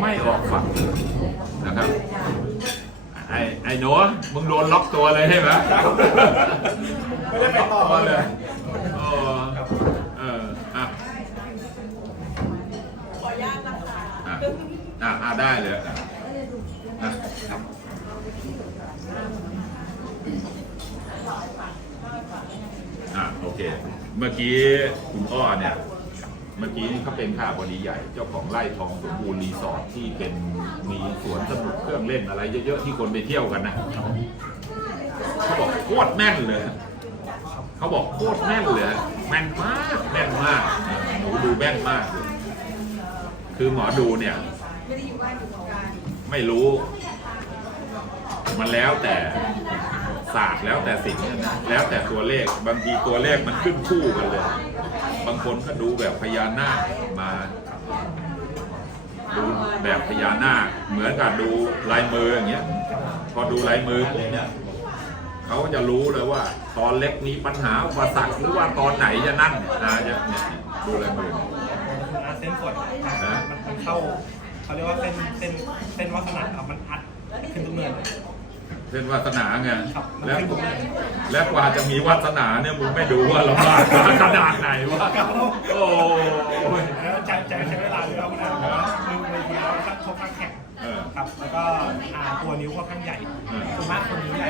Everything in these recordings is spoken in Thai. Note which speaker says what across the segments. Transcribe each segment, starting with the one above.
Speaker 1: ไม่ออกฝั่งนะครับไอ้ไอ้หนูมึงโดนล็อกตัวเลยใช่ไหม
Speaker 2: ไม่ได้ไปต่อ
Speaker 1: ล็ก
Speaker 2: เลย
Speaker 1: เออเอออะ
Speaker 3: ขออนุญาตนะคะ
Speaker 1: อะอะอะได้เลยอะอะครับอะโอเค เมื่อกี้คุณอ้อเนี่ย เมื่อกี้นี่เขาเป็นข้าบดีใหญ่ เจ้าของไร่ทองสมบูรณ์รีสอร์ทที่เป็นมีสวนสนุกเครื่องเล่นอะไรเยอะๆที่คนไปเที่ยวกันนะเขาบอกโคตรแม่นเลยเขาบอกโคตรแม่นเลยแม่นมากแม่นมากหนูดูแม่นมากเลยคือหมอดูเนี่ย
Speaker 3: ไม่รู้
Speaker 1: มันแล้วแต่ศาสตร์แล้วแต่สิ่งแล้วแต่ตัวเลขบางทีตัวเลขมันขึ้นคู่กันเลยางคนก็ดูแบบพญานาคมาดูแบบพญานาคเหมือนกับดูลายมืออย่างเงี้ย พอดูลายมือปุ๊บเนี่ยเขาก็จะรู้เลยว่า ตอนเล็กมีปัญหาอุปสรรคหรือว่าตอนไหนจะนั่นนะจะเนี่ยดูลายมือ
Speaker 2: เส้นสด
Speaker 1: นะ
Speaker 2: มันมันเข้าเขาเรียกว่าเส้นเส้นเส้นวัฒนะครับมันอัด เช่
Speaker 1: นวาสนาไง
Speaker 2: ครับมัน
Speaker 1: แล้ว
Speaker 2: ขึ้นทุกเนิน
Speaker 1: แล้วกว่าจะมีวาสนาเนี่ยมึงไม่ดูว่าลำบากขนาดไหนวะโอ้ย
Speaker 2: แล้วใจใจใช้เวลาเยอะมากนะมือมือคุณเราค่อนข้างแข็ง
Speaker 1: เออ
Speaker 2: ครับแล้วก็อ่าตัวนิ้วค่อนข้างใหญ่
Speaker 1: เออ
Speaker 2: ส่วนมากคนนิ้วใหญ่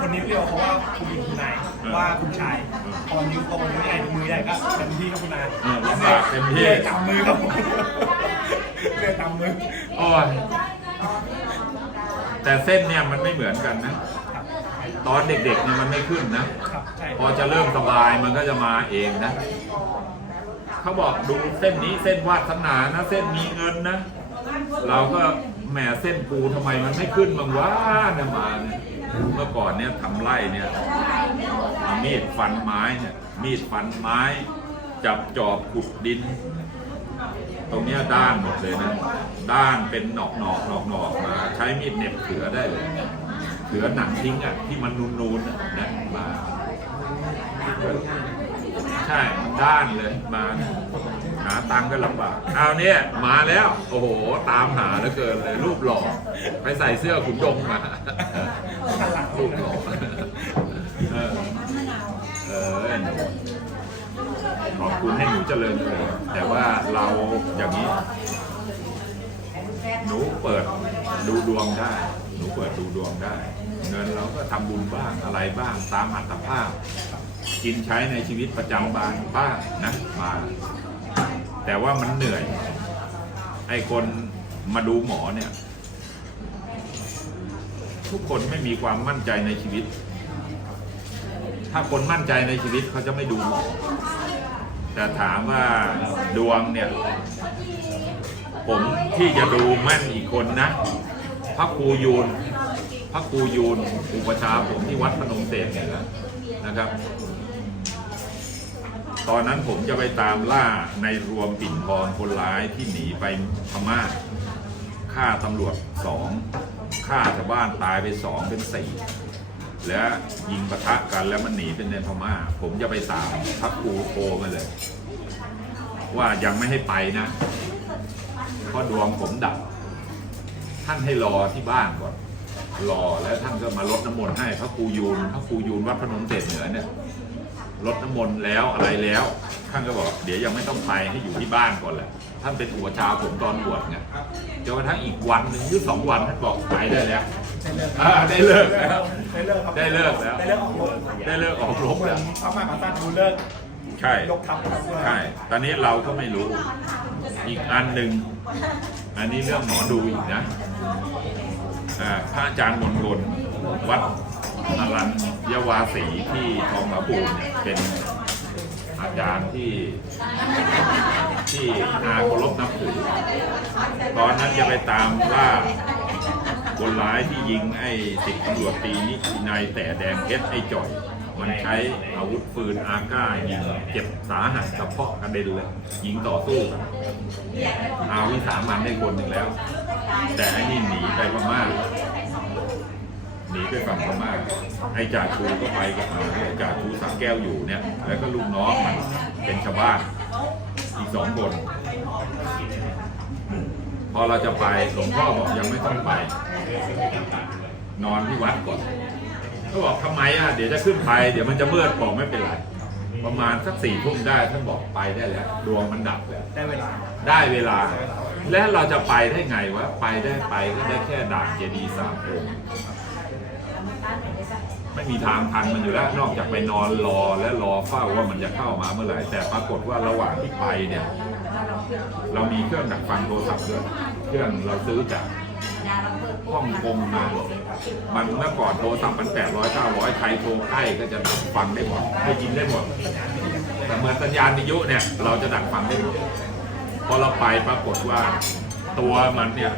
Speaker 2: คนนิ้วเดียวเพราะว่าคุณหญิงคุณนาย
Speaker 1: เออ
Speaker 2: ว่าคุณชายพอนิ้วโตนิ้วใหญ่มือใหญ่ก็เต็มที่ครับคุณนาย
Speaker 1: เออลำบากเต็มที่
Speaker 2: ลยจับมือครับผมเลยจับมือ
Speaker 1: โอ้ย แต่เส้นเนี่ยมันไม่เหมือนกันนะ
Speaker 2: ครับ
Speaker 1: ตอนเด็กๆเนี่ยมันไม่ขึ้นนะ
Speaker 2: ครับใช่
Speaker 1: พอจะเริ่มสบายมันก็จะมาเองนะ เขาบอกดูเส้นนี้เส้นวาสนานะ เส้นมีเงินนะ เราก็แหมเส้นปูทำไมมันไม่ขึ้นบางวะเนี่ยมาเนี่ยเมื่อก่อนเนี่ยทำไร่เนี่ยเอามีดฟันไม้เนี่ยมีดฟันไม้ จับจอบขุดดิน ตรงเนี้ยด้านหมดเลยนะ ด้านเป็นหนอกหนอกหนอกหนอกมา ใช้มีดเหน็บเขือได้เลยเขือหนังทิ้งอะที่มันนูนๆน่ะนะมา ใช่ด้านเลยมา หาตังก็ลำบากเอาเนี่ยมาแล้ว โอ้โห ตามหาแล้วเกินเลย รูปหล่อไปใส่เสื้อขุนยงมารูปหล่อเออเออหนูขอบ คุณให้หนูเจริญเลยแต่ว่าเราอย่างนี้ หนูเปิดดูดวงได้ หนูเปิดดูดวงได้ เงินเราก็ทำบุญบ้างอะไรบ้างตามอัตภาพ กินใช้ในชีวิตประจำวันบ้างนะมาแต่ว่ามันเหนื่อย ไอ้คนมาดูหมอเนี่ย ทุกคนไม่มีความมั่นใจในชีวิต ถ้าคนมั่นใจในชีวิตเขาจะไม่ดูหมอ แต่ถามว่าดวงเนี่ย ผมที่จะดูแม่นอีกคนนะ พระครูยูนพระครูยูนอุปชาผมที่วัดพนมเสนเนี่ยนะนะครับ ตอนนั้นผมจะไปตามล่าในรวมปิ่นทองคนร้ายที่หนีไปพม่าฆ่าตำรวจสองฆ่าชาวบ้านตายไปสองเป็นสี่ และยิงปะทะกันแล้วมันหนีเป็นในพม่า ผมจะไปตามพระครูโทรมาเลย ว่ายังไม่ให้ไปนะเพราะดวงผมดับ ท่านให้รอที่บ้านก่อนรอแล้วท่านก็มาลดน้ำมนต์ให้พระครูยูนพระครูยูนวัดพนมเสร็เหนือเนี่ยลดน้ำมนต์แล้วอะไรแล้ว ท่านก็บอก เดี๋ยวยังไม่ต้องไปให้อยู่ที่บ้านก่อนแหละท่านเป็นอุปชาผมตอนบวชไงจนกระทั่งอีกวันหนึ่งหรือสองวันท่านบอกไปได้แล้ว อ่าได้เลิกแล้ว
Speaker 2: ได้เลิกครับ
Speaker 1: ได้เลิกแล้ว
Speaker 2: ได้เลิกออกรบ
Speaker 1: ได้เลิกออกรบ
Speaker 2: เหมือ
Speaker 1: แล้
Speaker 2: น
Speaker 1: ว
Speaker 2: พระมหากษัตริย์ดูเลิก
Speaker 1: ใช่
Speaker 2: ยกทัพครับด้วย
Speaker 1: ใช่ ตอนนี้เราก็ไม่รู้ อีกอันหนึ่ง อันนี้เรื่องหมอดูอีกนะอ่าพระอาจารย์มนกลวัดอรัญยวาสีที่ทองผาภูมิเนี่ยเป็นอาจารย์ที่ ที่อาเคารพนับถือ ตอนนั้นจะไปตามล่า คนร้ายที่ยิงไอ้สิบตำรวจตีนิตินายแต่แดงเพชรไอ้จ่อย มันใช้อาวุธปืนอาก้ายิงเจ็บสาหัสกระเพาะกระเด็นเลย ยิงต่อสู้กันอาวิสามันได้คนหนึ่งแล้ว แต่ไอ้นี่หนีไปพม่าหนีไปฝั่งพม่าไอ้จ่าชูก็ไปกับมาไอ้จ่าชูสักแก้วอยู่เนี่ย แล้วก็ลูกน้องมันเป็นชาวบ้านอีกสองคนพพอเราจะไปหลวงพ่อบอกยังไม่ต้องไป นอนที่วัดก่อนเขาบอกทำไมอะเดี๋ยวจะขึ้นไปเดี๋ยวมันจะมืดบอกไม่เป็นไรประมาณสักสี่ทุ่มได้ท่านบอกไปได้แล้วดวงมันดับแล้ว
Speaker 2: ได้เวลา
Speaker 1: ได้เวลา และเราจะไปได้ไงวะไปได้ไปก็ได้แค่ด่านเจดีย์สามองค์ไม่มีทางทันมันอยู่แล้วนอกจากไปนอนรอและรอเฝ้าว่ามันจะเข้ามาเมื่อไหร่แต่ปรากฏว่าระหว่างที่ไปเนี่ย เรามีเครื่องดักฟังโทรศัพท์ด้วยเครื่องเราซื้อจาก ฮ่องกงมามันเมื่อก่อนโทรศัพท์มันแปดร้อยเก้าร้อยใครโทรใกล้ก็จะดักฟังได้หมดได้ยินได้หมด แต่เหมือนสัญญาณวิทยุเนี่ย เราจะดักฟังได้หมดพอเราไปปรากฏว่าตัวมันเนี่ย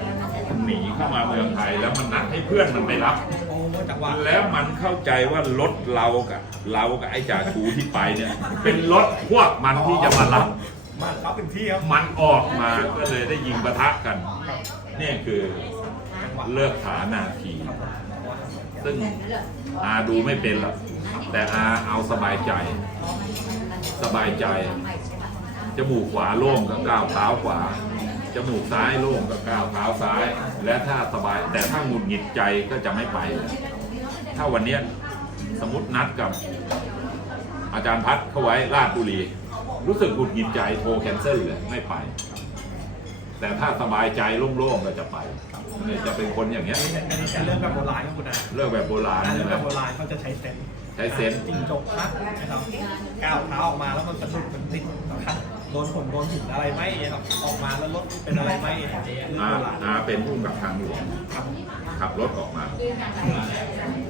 Speaker 1: หนีเข้ามาเมืองไทย แล้วมันนัดให้เพื่อนมันไปรับ
Speaker 2: โอ้จังหวะ
Speaker 1: แล้วมันเข้าใจว่ารถเรากับเรากับไอ้จ่าชูที่ไปเนี่ย เป็นรถพวกมันที่จะมารับ
Speaker 2: มารับเป็นที่ครับ
Speaker 1: มันออกมาก็เลยได้ยิงปะทะกันเนี่ยคือ เลิกฐานาที ซึ่งอาดูไม่เป็นหรอกแต่อาเอาสบายใจ สบายใจ จมูกขวาโล่งก็ก้าวเท้าขวา จมูกซ้ายโล่งก็ก้าวเท้าซ้าย และถ้าสบาย แต่ถ้าหงุดหงิดใจก็จะไม่ไปเลยถ้าวันเนี้ยสมมตินัดกับอาจารย์พัดเข้าไว้ราชบุรี รู้สึกหงุดหงิดใจโทรแคนเซิลเลยไม่ไป แต่ถ้าสบายใจโล่งๆก็จะไปเนี่ยจะเป็นคนอย่างเงี้ย
Speaker 2: อันนี้อันนี้จะเรื่องแบบโบราณครับคุณอา
Speaker 1: เลิกแบบโบราณ
Speaker 2: เรื่
Speaker 1: ใช่
Speaker 2: อง
Speaker 1: ไหม
Speaker 2: แบบโบราณเขาจะใช้เซนส์
Speaker 1: ใช้เซนส์
Speaker 2: จริงจกพักนะครับก้าวเท้าออกมาแล้วมันสะดุดมันติดนะครับโดนผมโดนหินอะไรไหมครับออกมาแล้วรถเป็นอะไรไหมเรื่อง
Speaker 1: อา
Speaker 2: โบราณ
Speaker 1: อาเป็นผู้กำกับทางหลวง
Speaker 2: ครับ
Speaker 1: ขับรถออกมา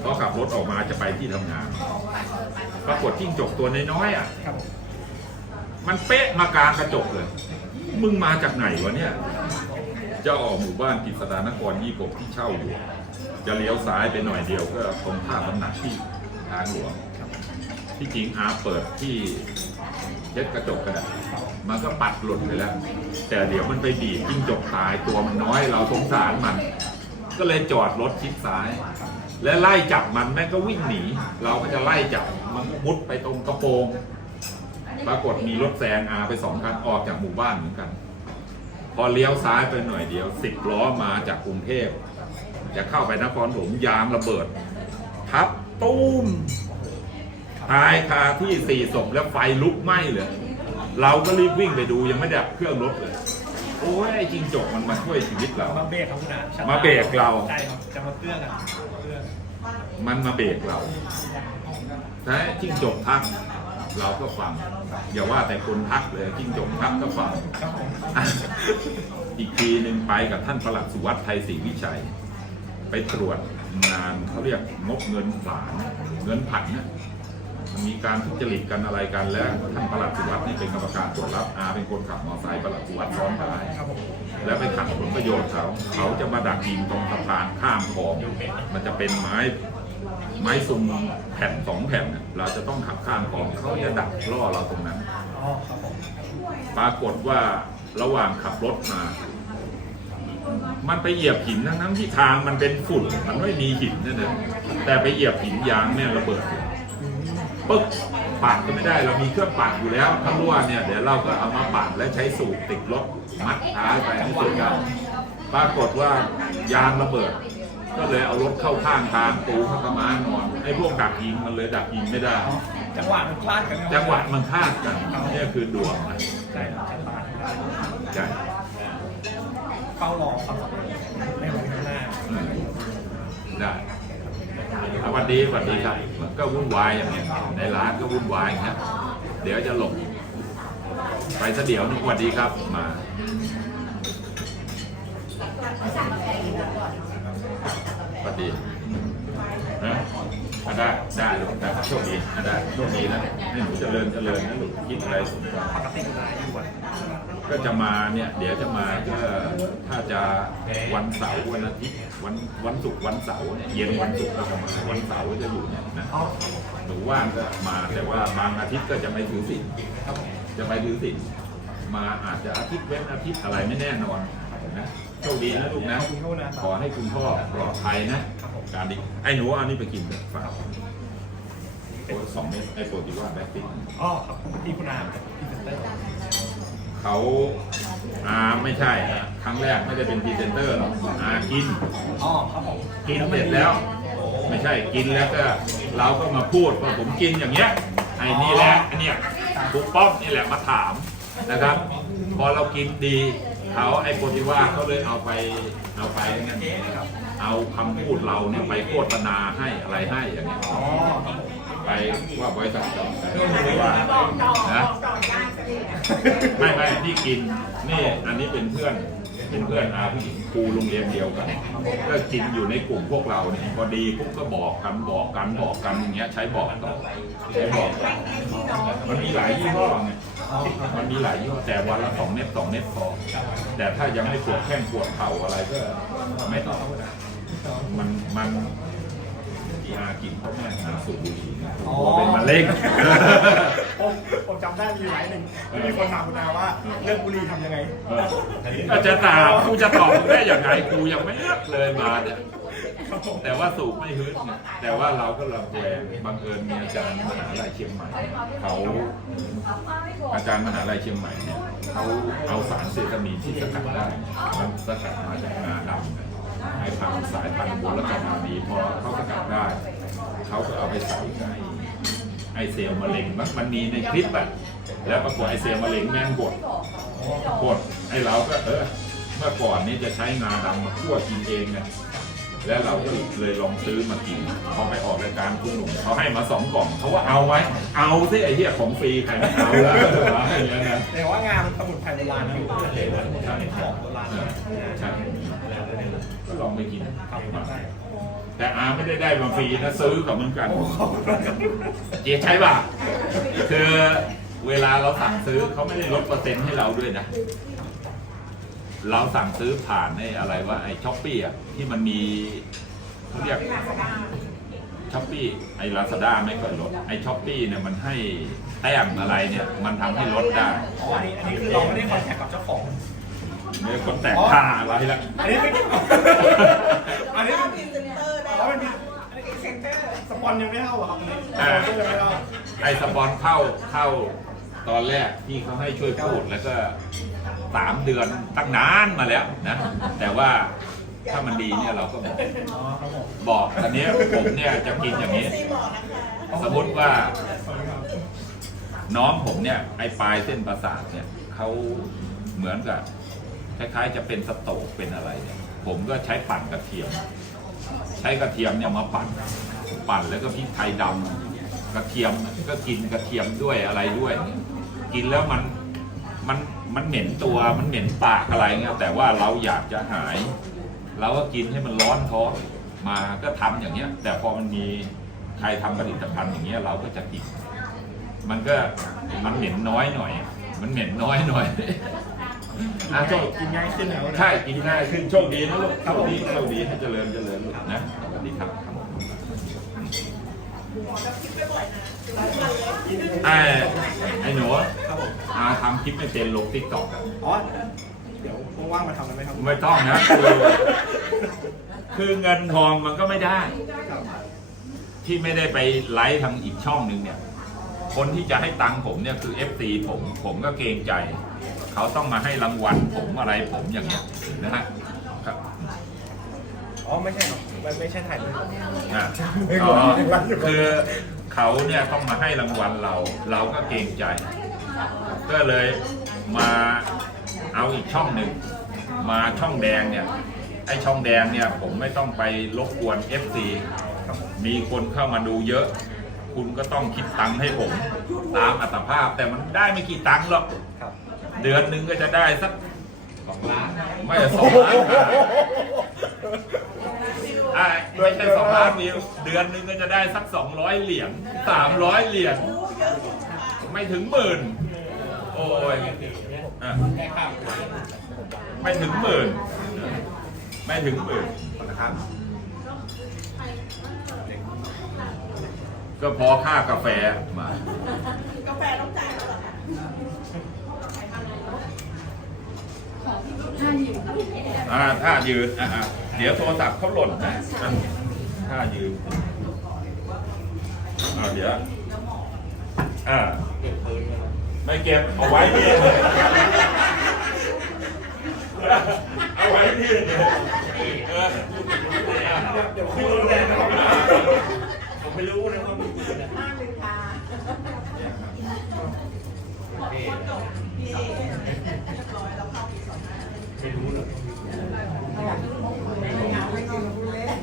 Speaker 1: พอขับรถออกมาจะไปที่ทำงานปรากฏจิ้งจกตัวน้อยๆอะ
Speaker 2: ครับผม
Speaker 1: มันเป๊ะมากลางกระจกเลย มึงมาจากไหนวะเนี่ย จะออกหมู่บ้านกิษดานครยี่กบที่เช่าอยู่ จะเลี้ยวซ้ายไปหน่อยเดียวก็ตรงท่าตำหนักที่ทางหลวงที่จริงอาเปิดที่เช็ดกระจกกระดาษมันก็ปัดหล่นไปแล้ว แต่เดี๋ยวมันไปดีดจิ้งจกตายตัวมันน้อยเราสงสารมัน ก็เลยจอดรถชิดซ้าย และไล่จับมันแม่ก็วิ่งหนี เราก็จะไล่จับมันก็มุดไปตรงกระโปรง ปรากฏมีรถแซงอาไปสองคันออกจากหมู่บ้านเหมือนกัน พอเลี้ยวซ้ายไปหน่อยเดียวสิบล้อมาจากกรุงเทพจะเข้าไปนครปฐมยางระเบิดทับตุ้มตายคาที่สี่ศพแล้วไฟลุกไหม้เลย เราก็รีบวิ่งไปดูยังไม่ได้ดับเครื่องรถเลย โอ้ยไอ้จิงจกมันมาช่วยชีวิตเรา
Speaker 2: มาเบรกครับคุณอา
Speaker 1: มาเบรกเรา
Speaker 2: ใช่ครับจะมาเกื้อกันเกื้อ
Speaker 1: มันมาเบรกเราแต่จิ้งจกทัก เราก็ฟัง อย่าว่าแต่คนทักเลยจิ้งจกทักก็ฟัง อีกทีหนึ่งไปกับท่านประหลัดสุวัสด์ไทยศรีวิชัย ไปตรวจงานเขาเรียกงบเงินฝานเงินผันนะมีการทุจริตกันอะไรกันแล้วท่านประหลัดสุวัสด์นี่เป็นกรรมการตรวจรับอาเป็นคนขับมอเตอร์ไซค์ประหลัดสุวัสด์ซ้อนท้ายแล้วไปขัดผลประโยชน์เขา เขาจะมาดักยิงตรงสะพานข้ามคลองมันจะเป็นไม้ ไม้ซุมแผ่นสองแผ่นน่ะเราจะต้องขับข้ามคลองเขาจะดักล่อเราตรงนั้น
Speaker 2: อ๋อครับผม
Speaker 1: ปรากฏว่าระหว่างขับรถมา มันไปเหยียบหินทั้งทั้งๆที่ทางมันเป็นฝุ่นมันไม่มีหินนั่นเองแต่ไปเหยียบหินยางเนี่ยระเบิดปึ๊กปัดก็ไม่ได้เรามีเครื่องปัดอยู่แล้วถ้ารั่วเนี่ยเดี๋ยวเราก็เอามาปัดและใช้สูบติดรถมัดท้ายไปให้สุดกันปรากฏว่ายางระเบิด ก็เลยเอารถเข้าข้างทางปูพระกมานอนไอ้พวกดักยิงมันเลยดักยิงไม่ได้
Speaker 2: อ๋อจังหวะมันพลาดกันครับ
Speaker 1: จังหวะมันพลาดกันเนี่ยคือดวงมัน
Speaker 2: ใช่ครับจังหวะ
Speaker 1: ใช่
Speaker 2: เฝ้ารอความสำเร็จในวันข้างหน้า
Speaker 1: อืมได้สวัสดีสวัสดีครับมันก็วุ่นวายอย่างเงี้ยในร้านก็วุ่นวายอย่างเงี้ยเดี๋ยวจะหลบไปซะเดี๋ยวนึงสวัสดีครับมาสวัส ดีนะอะได้ได้ลูกได้โชคดีอะได้โชคดีนะให้หนูเจริญเจริญนะลูกคิดอะไรสมหวัง
Speaker 2: ปกติคุณอาอยู่วัน
Speaker 1: ก็จะมาเนี่ยเดี๋ยวจะมาก็ถ้าจะวันเสาร์วันอาทิตย์วันวันศุกร์วันเสาร์เนี่ยเย็นวันศุกร์ก็จะมาวันเสาร์ก็จะอยู่เนี่ยนะหนูว่างก็มาแต่ว่าบางอาทิตย์ก็จะไม่ถือศีล
Speaker 2: ครับผม
Speaker 1: จะไม่ถือศีลมาอาจจะอาทิตย์เว้นอาทิตย์อะไรไม่แน่นอนนะ โชคดีนะลูกนะ
Speaker 2: ขอบคุณครับคุณอา
Speaker 1: ขอให้คุณพ่อปลอดภัยนะ การดีไอ้หนูเอานี่ไปกินเถอะฝากโอ้สองเม็ดไอ้โปรตีว่าแบคติก
Speaker 2: อ๋อครับที่คุณอาที่เซ็นเตอร์
Speaker 1: เขาเขาอาไม่ใช่อะครั้งแรกไม่ได้เป็นพรีเซนเตอร์หรอกอากิน
Speaker 2: อ๋อครับผม
Speaker 1: กินเสร็จแล้ว ไม่ใช่กินแล้วก็เราก็มาพูดว่าผมกินอย่างเงี้ยไอ้นี่แหละอันเนี้ยปุ๊กป้อมนี่แหละมาถามนะครับ พอเรากินดี เขาไอ้คนที่ว่าเขาเลยเอาไปเอาไปนั่นนะครับเอาคำพูดเราเนี่ยไปโฆษณาให้อะไรให้อย่างเงี้ย
Speaker 2: อ๋อครับผม
Speaker 1: ไปว่าบริษัทเราว่านะไม่ไม่ที่กินนี่อันนี้เป็นเพื่อนเป็นเพื่อนอาผู้หญิงครูโรงเรียนเดียวกัน ก็กินอยู่ในกลุ่มพวกเราเนี่ยพอดีปุ๊บก็บอกกันบอกกันบอกกันอย่างเงี้ยใช้บอกต่อใช้บอกต่อมันมีหลายยี่ห้อไง
Speaker 2: อ๋อครับ
Speaker 1: มันมีหลายยี่ห้อแต่วันละสองเม็ดสองเม็ดพอแต่ถ้ายังไม่ปวดแข้งปวดเข่าอะไรก็ไม่ต้องมันมันที่อากินเพราะแม่อาสูบบุหรี่เนี่ยกลัวเป็นมะเร็ง
Speaker 2: ผมผมจำได้มีอยู่หลายหนึ่งที่มีคนถามคุณอาว่าเรื่องบุหรี่ทำยังไง
Speaker 1: เอออาจจะตามกูจะตอบได้ยังไงกูยังไม่เลือกเลยมาเนี่ย
Speaker 2: ครับผม
Speaker 1: แต่ว่าสูบไม่ฮึดไงแต่ว่าเราก็ระแวงบังเอิญมีอาจารย์มหาลัยเชียงใหม่เขาอาจารย์มหาลัยเชียงใหม่เนี่ยเขาเอาสารเซตามีนที่สกัดได้มันสกัดมาจากงาดำเนี่ยไอ้พันสายพันธุ์โบราณมาดีพอเขาสกัดได้เขาก็เอาไปใส่ในไอเซลล์มะเร็งมันมันมีในคลิปอะแล้วปรากฏไอเซลล์มะเร็งแม่งบดกดไอเราก็เออเมื่อก่อนนี้จะใช้งาดำมาคั่วกินเองเนี่ย แล้วเราก็เลยลองซื้อมากินพอไปออกรายการคุณหนุ่มเขาให้มาสองกล่องเขาว่าเอาไหมเอาสิไอ้เหี้ยของฟรีใครไม่เอาล่ะอย่างเงี้ยนะ
Speaker 2: แต่ว่างานมันสมุนไพรโบราณนะ
Speaker 1: ใช่ใช่
Speaker 2: ของโบราณ
Speaker 1: ใช่ก็ลองไปกิน
Speaker 2: ครับได้
Speaker 1: แต่อาไม่ได้ได้มาฟรีนะซื้อกับเหมือนกัน
Speaker 2: โอ้ขอบคุณครับ
Speaker 1: เจ๊ใช่ป่ะคือเวลาเราสั่งซื้อเขาไม่ได้ลดเปอร์เซ็นต์ให้เราด้วยนะ เราสั่งซื้อผ่านไอ้อะไรว่าไอ้ช้อปปี้อะที่มันมีเขาเรียกช้อปปี้ไอ้ลาซาด้าไม่ค่อยลดไอ้ช้อปปี้เนี่ยมันให้แต้มอะไรเนี่ย มันทำให้ลดได้
Speaker 2: อ๋ออันนี้อันนี้คือเราไม่ได้คอนแทคกับเจ้าของ
Speaker 1: ไม่คนแตกค่าอะไรละ
Speaker 2: อันนี้ไม่เกี่ยวอันนี้
Speaker 3: ถ้า
Speaker 2: เป็น
Speaker 3: พรีเซนเตอร์ได้
Speaker 2: เพราะมันมี
Speaker 3: พรีเซนเตอร์
Speaker 2: สปอนยังไม่เข้าอะครับอันนี้สปอนยังไม่เข้า
Speaker 1: ไอ้สปอนเข้าเข้าตอนแรกที่เขาให้ช่วยพูดแล้วก็ สามเดือนตั้งนานมาแล้วนะ แต่ว่าถ้ามันดีเนี่ยเราก็บอก
Speaker 2: บ
Speaker 1: อกอันนี้ผมเนี่ยจะกินอย่างนี้ สมมติว่า น้องผมเนี่ยไอปลายเส้นประสาทเนี่ยเขาเหมือนกับคล้ายๆ จะเป็นสโตกเป็นอะไรเนี่ยผมก็ใช้ปั่นกระเทียม ใช้กระเทียมเนี่ยมาปั่น ปั่นแล้วก็พริกไทยดำกระเทียมก็กินกระเทียมด้วยอะไรด้วย กินแล้วมันมัน มันเหม็นตัวมันเหม็นปากอะไรเงี้ยแต่ว่าเราอยากจะหาย เราก็กินให้มันร้อนท้องมาก็ทำอย่างเงี้ย แต่พอมันมีใครทำผลิตภัณฑ์อย่างเงี้ยเราก็จะกินมันก็มันเหม็นน้อยหน่อย มันเหม็นน้อยหน่อยอะโชค
Speaker 2: กินง่ายขึ้นแล้วนะ
Speaker 1: ใช่กินง่ายขึ้นโชคดีนะลูกโชคดีโชคดีให้เจริญเจริญลูกนะสวัสดีครับครับไอ้ไอ้หนู
Speaker 2: ครับผม
Speaker 1: อาทำคลิปไม่เป็นลงติ๊กต็อกอะ
Speaker 2: อ๋อ เดี๋ยวว่างๆมาทำกันไหมครับ
Speaker 1: ไม่ต้องนะคือคือเงินทองมันก็ไม่ได้
Speaker 2: ครับ
Speaker 1: ที่ไม่ได้ไปไลฟ์ทางอีกช่องหนึ่งเนี่ย คนที่จะให้ตังค์ผมเนี่ยคือ f อผม ผมก็เกรงใจ เขาต้องมาให้รางวัลผมอะไรผมอย่างเงี้ยนะฮะครับ
Speaker 2: อ๋อ ไม่ใช่ครับไม่ไม่ใช่ถ่ายเลย
Speaker 1: อะอ๋อคือเขาเนี่ยต้องมาให้รางวัลเรา เราก็เกรงใจ ก็เลยมาเอาอีกช่องหนึ่งมาช่องแดงเนี่ยไอช่องแดงเนี่ยผมไม่ต้องไปรบกวน FC มีคนเข้ามาดูเยอะ คุณก็ต้องคิดตังค์ให้ผม ตามอัตภาพแต่มันได้ไม่กี่ตังค์หรอก
Speaker 2: ครับ
Speaker 1: เดือนหนึ่งก็จะได้สัก
Speaker 2: สองล้าน
Speaker 1: ไม่ใช่สองล้านอะไม่ใช่สองล้านวิวเดือนหนึ่งก็จะได้สักสองร้อยเหรียญสามร้อยเหรียญไม่ถึงหมื่น โอ้ยอะ
Speaker 2: แค่ข้าม
Speaker 1: ไม่ถึงหมื่นไม่ถึงหมื่น
Speaker 2: นะครับ
Speaker 1: ก็พอค่ากาแฟมา
Speaker 3: กาแฟต้องจ่ายแล้วเหรอคะ
Speaker 1: อ่าถ้ายืนอะอะเดี๋ยวโทรศัพท์เขาหล่นนะอะถ้ายืนอ่าเดี๋ยวอ่า ไม่เก็บเอาไว้นี่เอาไว้ที่เดียวเออ
Speaker 2: เดี๋ยวคุยกันเลยนะครับผมไม่รู้นะว่ามีคุณนะ
Speaker 3: ห้าหนึ่งค่ะพี่เรียบร้อยเราเข้าปีสองห้า
Speaker 2: ไม่รู้เลย
Speaker 3: ไม่กินกูเล่น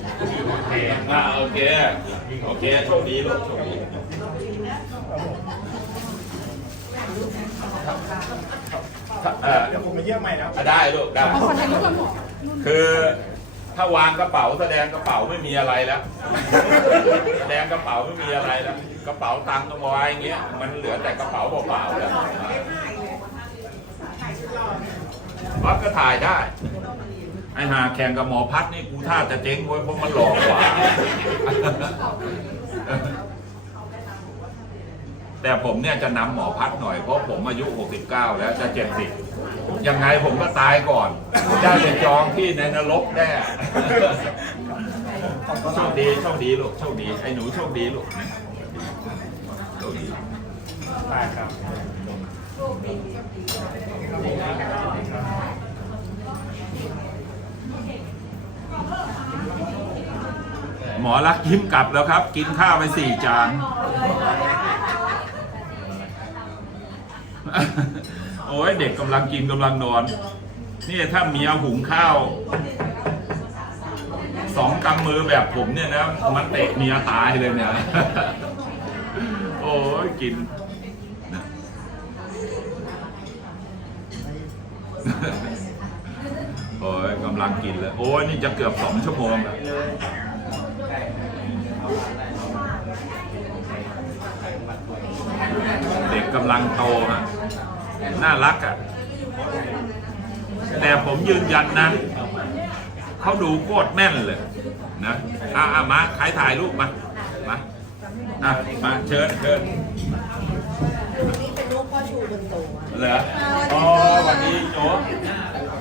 Speaker 1: อ่าโอเคโอเคโชคดีลูกโชคดี เออ
Speaker 2: เดี๋ยวผมมาเยี่ยมใหม่นะ
Speaker 1: อะได้ลูกได้คือถ้าวางกระเป๋าแสดงกระเป๋าไม่มีอะไรแล้ว แสดงกระเป๋าไม่มีอะไรแล้ว กระเป๋าตังค์ก็วางอย่างเงี้ยมันเหลือแต่กระเป๋าเปล่าๆแล้ว
Speaker 3: ไม่ถ่ายเลยถ่ายชุดรอเนี่ย
Speaker 1: วัดก็ถ่ายได้ ไอหาแข่งกับหมอพัดนี่กูท่าจะเจ๊งเว้ยเพราะมันหลอกกว่า แต่ผมเนี่ยจะนำหมอพัดหน่อยเพราะผมอายุ 69 แล้วจะ70ยังไงผมก็ตายก่อน ได้จะจองที่ในนรกแน่โชคดีโชคดีลูกโชคดีไอ้หนูโชคดีลูกนะโชคดี
Speaker 2: ได้ครับ
Speaker 1: หมอรักยิ้มกลับแล้วครับ กินข้าวไปสี่จาน โอ้ยเด็กกำลังกินกำลังนอน นี่ถ้าเมียหุงข้าวสองกำมือแบบผมเนี่ยนะมันเตะเมียตายเลยเนี่ย โอ้ยกินนะโอ้ยกำลังกินเลย โอ้ยนี่จะเกือบสองชั่วโมงแล้วเด็กกำลังโตฮะ น่ารักอะ แต่ผมยืนยันนะเขาดูโคตรแม่นเลยนะอะอะมาใครถ่ายรูปมา มาอะมาเชิญเชิญ
Speaker 3: นี่เป็นลูกพ่อชูบนโตะ
Speaker 1: เหรออ๋อสวันนี้โจ๊ก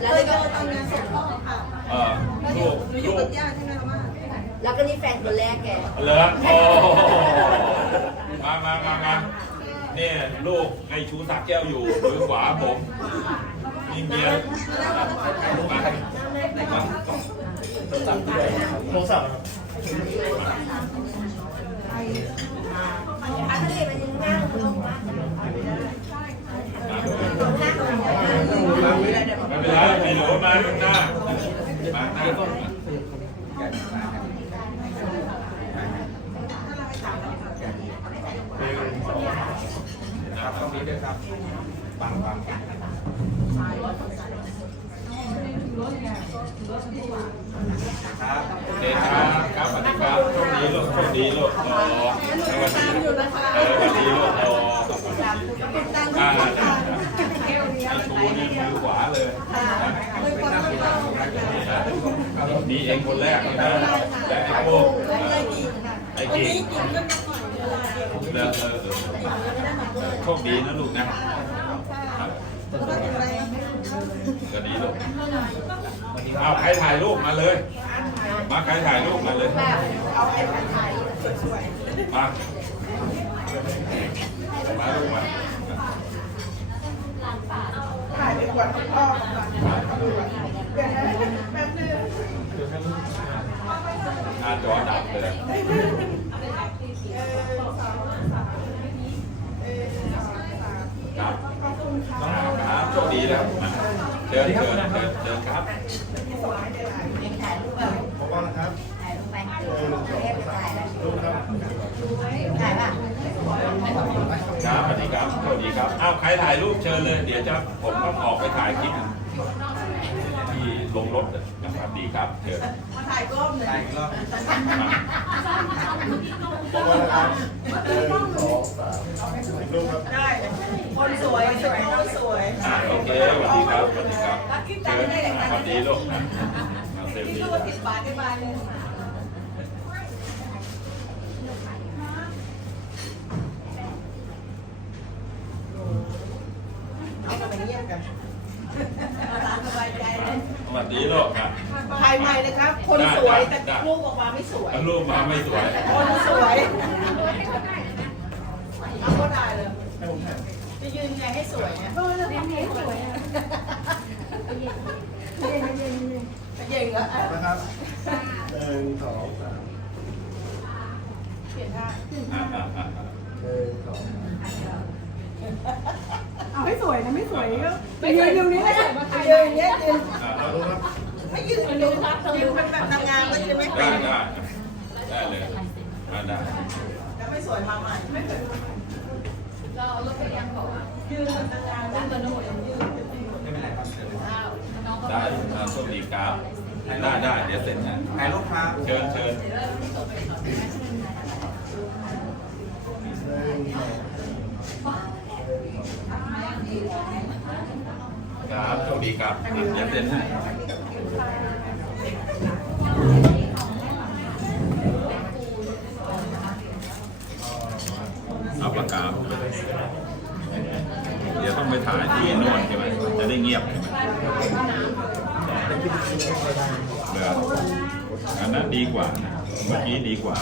Speaker 3: แล้วก็ตอนงานศพพ่อค่ะ
Speaker 1: เออลูก
Speaker 3: หนูอยู่
Speaker 1: ลู
Speaker 3: กั
Speaker 1: ก
Speaker 3: บย่าที่นั่นมา
Speaker 4: แล้วก็นี่แฟนคนแรกแก
Speaker 1: เหรอโอ้มามามามา เนี่ยลูกไอ้ชูศักแก้วอยู่มือขวาผมนี่เมียมา
Speaker 2: โทรศัพท์
Speaker 4: อันนี้มันยังง่ายลงมา
Speaker 1: ไม่เป็นไรไอ้หนูมาข้างหน้ามาข้างหน้า นะครับตรงนี้ด้วยครับปังปังครับโอเคครับครับสวัสดีครับโชคดีลูกโชคดีลูกอ๋อสวัสดีเออสวัสดีลูกอ๋ออ่าไอ้ชูนี่มือขวาเลยนี่เองคนแรกนะและไอ้พวกไอ้กิ่งเออเออเออ โชคดีนะลูกนะครับก็ดีลูกเอาใครถ่ายรูปมาเลย มาใครถ่ายรูปมาเลยมามาลูกมา
Speaker 3: ถ่ายไปกวดพ่อก่อนเดี๋ยวนะแป๊บนึง
Speaker 1: หน้าจอดับเลย ครับ
Speaker 3: ขอบคุณค่ะ
Speaker 1: ครับโชคดีนะครับมาเดินเดินเดินเดินครับ
Speaker 4: ถ่ายรูปแบบ
Speaker 2: ขอบคุณนะครับ
Speaker 4: ถ่ายรูปไปแค่ไปถ่ายแล้ว
Speaker 2: รูปครับ
Speaker 4: ถ่ายป่ะ
Speaker 1: ครับสวัสดีครับสวัสดีครับ อ้าว ใครถ่ายรูปเชิญเลย เดี๋ยวจะผมต้องออกไปถ่ายคลิปที่ ลงรถนะครับดีครับเชิญ
Speaker 3: มาถ่ายกล้องหนึ่ง
Speaker 2: ถ่ายอีกรอบ
Speaker 1: มา
Speaker 2: ขอบคุณนะครับหนึ่งสองสามอีกรูปครับ
Speaker 3: ได้คนสวยสวยคนสวย
Speaker 1: อ่าโอเคสวัสดีครับสวัสดีครับเชิญอ่าสวัสดีลูกนะมาเซล
Speaker 3: ที่
Speaker 1: ฟี่
Speaker 3: ตัวสิบบาทได้บาทเลยเอาไปเยี่ยมกันร้านสบายใจเลย
Speaker 1: สวัสดี ลูกครับ
Speaker 3: ถ่ายใหม่เลยครับ คนสวยแต่รูปออกมาไม่สวย
Speaker 1: รูปมาไม่สวย
Speaker 3: คนสวยเอาก็ได้เลย
Speaker 2: ให้ผมถ่าย
Speaker 3: จะยืนไงให้สวยเนี่ย
Speaker 2: นะครับหนึ่งสองสาม
Speaker 3: เปลี่ยนได้
Speaker 2: หนึ่งสอง
Speaker 3: เอาให้สวยนะไม่สวยก็ไปยืนอยู่นี้เลยไปยืนอย่างเงี้ยยืน
Speaker 1: อะเอาลูกครับ
Speaker 3: ไม่ยืนยืนยืนเป็นแบบนางงามก็จะไม่เป็
Speaker 1: ได้
Speaker 3: น
Speaker 1: ได้ได้เลยอะได้
Speaker 3: แล้วไม่สวยมาใหม่ไม่เป็นเราลดไปยังบอกยืนเป็นนางงามแล้วตัวหนูยังยืน
Speaker 2: ไม่เป็นไรครับ
Speaker 1: ได้อ่าสวัสดีครับได้ได้เดี๋ยวเสร็จนะ
Speaker 2: ถ่ายรูปครับ
Speaker 1: เชิญเชิญครับสวัสดีครับอะเดี๋ยวเซ็นให้ เอาปากกาเดี๋ยวต้องไปถ่ายที่โน่นใช่ไหมจะได้เงียบเดี๋ยวอันนั้นดีกว่า เมื่อกี้ดีกว่า